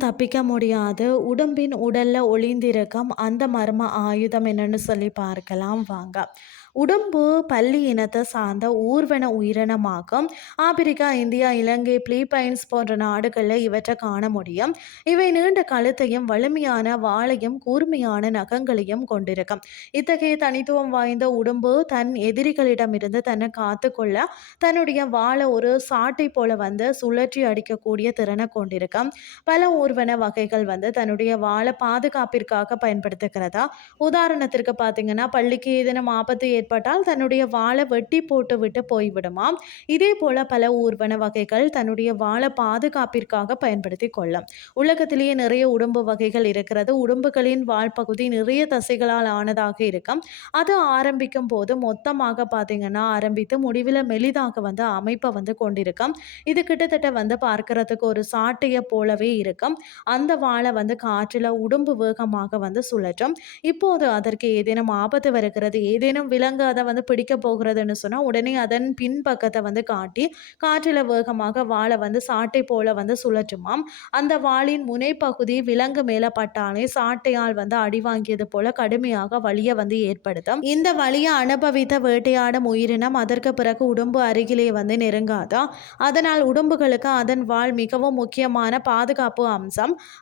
தப்பிக்க முடியாது. உடம்பின் உடல்ல ஒளிந்திருக்கும் அந்த மர்ம ஆயுதம் என்னன்னு சொல்லி பார்க்கலாம் வாங்க. உடம்பு பள்ளி இனத்தை சார்ந்த ஊர்வன உயிரினமாகும். ஆப்பிரிக்கா இந்தியா இலங்கை பிலிப்பைன்ஸ் போன்ற நாடுகளில் இவற்றை காண முடியும். இவை நீண்ட கழுத்தையும் வலிமையான வாளையும் கூர்மையான நகங்களையும் கொண்டிருக்கும். இத்தகைய தனித்துவம் வாய்ந்த உடம்பு தன் எதிரிகளிடமிருந்து தன்னை காத்துக்கொள்ள தன்னுடைய வாழை ஒரு சாட்டை போல வந்து சுழற்றி அடிக்கக்கூடிய திறனை கொண்டிருக்கும். பல ஊர்வன வகைகள் வந்து தன்னுடைய வாழை பாதுகாப்பிற்காக பயன்படுத்துகிறதா? உதாரணத்திற்கு பார்த்தீங்கன்னா பள்ளிக்கு ஏதேனும் ஆபத்து ஏற்பட்டால் தன்னுடைய வாழை வெட்டி போட்டு விட்டு போய்விடுமாம் இதே போல பல ஊர்வன வகைகள் தன்னுடைய வாழை பாதுகாப்பிற்காக பயன்படுத்தி கொள்ளும் உலகத்திலேயே நிறைய உடம்பு வகைகள் இருக்கிறது. உடம்புகளின் வாழ்பகுதி நிறைய தசைகளால் ஆனதாக இருக்கும். அது ஆரம்பிக்கும் போது மொத்தமாக பார்த்தீங்கன்னா ஆரம்பித்து முடிவில் மெலிதாக வந்து அமைப்பை வந்து கொண்டிருக்கும். இது கிட்டத்தட்ட வந்து பார்க்கறதுக்கு ஒரு சாட்டையை போலவே இருக்கும். அந்த வாளை வந்து காற்றில் உடம்பு வேகமாக வந்து சுழற்றும். இப்போது அதற்கு ஏதேனும் ஆபத்து வருகிறது ஏதேனும் விலங்கு அதை வந்து பிடிக்க போகிறதுன்னு சொன்னால் உடனே அதன் பின்பக்கத்தை வந்து காட்டி காற்றில் வேகமாக வாளை வந்து சாட்டை போல வந்து சுழற்றுமாம். அந்த வாளின் முனைப்பகுதி விலங்கு மேலே பட்டாலே சாட்டையால் வந்து அடி வாங்கியது போல கடுமையாக வழியை வந்து ஏற்படுத்தும். இந்த வழியை அனுபவித்த வேட்டையாடும் உயிரினம் அதற்கு பிறகு உடம்பு அருகிலே வந்து நெருங்காதா? அதனால் உடம்புகளுக்கு அதன் வாள் மிகவும் முக்கியமான பாதுகாப்பு அம்சம்.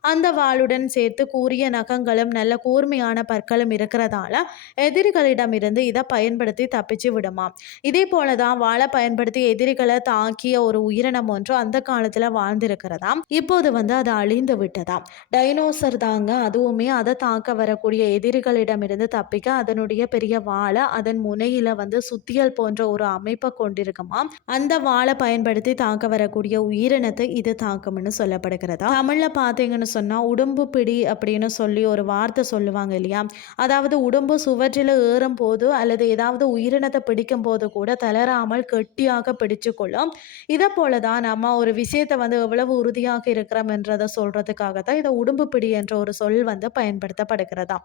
அந்த வாளுடன் சேர்த்து கூறிய நகங்களும் நல்ல கூர்மையான பற்களும் இருக்கிறதால எதிரிகளிடமிருந்து இதை பயன்படுத்தி தப்பிச்சு விடுமாம். இதே போல தான் வாழை பயன்படுத்தி எதிரிகளை தாக்கிய ஒரு உயிரினம் ஒன்று அந்த காலத்தில் வாழ்ந்திருக்கிறதாம். இப்போது வந்து அது அழிந்து விட்டதாம். டைனோசர் தாங்க. அதுவுமே அதை தாக்க வரக்கூடிய எதிரிகளிடமிருந்து தப்பிக்க அதனுடைய பெரிய வாழை அதன் முனையில வந்து சுத்தியல் போன்ற ஒரு அமைப்பை கொண்டிருக்குமாம். அந்த வாழை பயன்படுத்தி தாக்க வரக்கூடிய உயிரினத்தை இது தாக்கும்னு சொல்லப்படுகிறதா தமிழ்ல பார்த்தீங்கன்னு சொன்னால் உடம்பு பிடி அப்படின்னு சொல்லி ஒரு வார்த்தை சொல்லுவாங்க இல்லையா? அதாவது உடம்பு சுவற்றில் ஏறும் போது அல்லது ஏதாவது உயிரினத்தை பிடிக்கும் போது கூட தளராமல் கெட்டியாக பிடிச்சு கொள்ளும் இதை போல தான் நம்ம ஒரு விஷயத்தை வந்து எவ்வளவு உறுதியாக இருக்கிறோம் என்றதை சொல்கிறதுக்காக தான் இதை உடம்பு பிடி என்ற ஒரு சொல் வந்து பயன்படுத்தப்படுகிறதா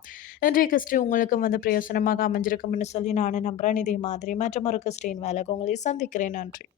இன்றைய கிறிஸ்டி உங்களுக்கும் வந்து பிரயோசனமாக அமைஞ்சிருக்கும்னு சொல்லி நான் நம்புகிறேன் இதே மாதிரி மற்றும் ஒரு கிறிஸ்டின் வேலைக்கு உங்களை சந்திக்கிறேன். நன்றி.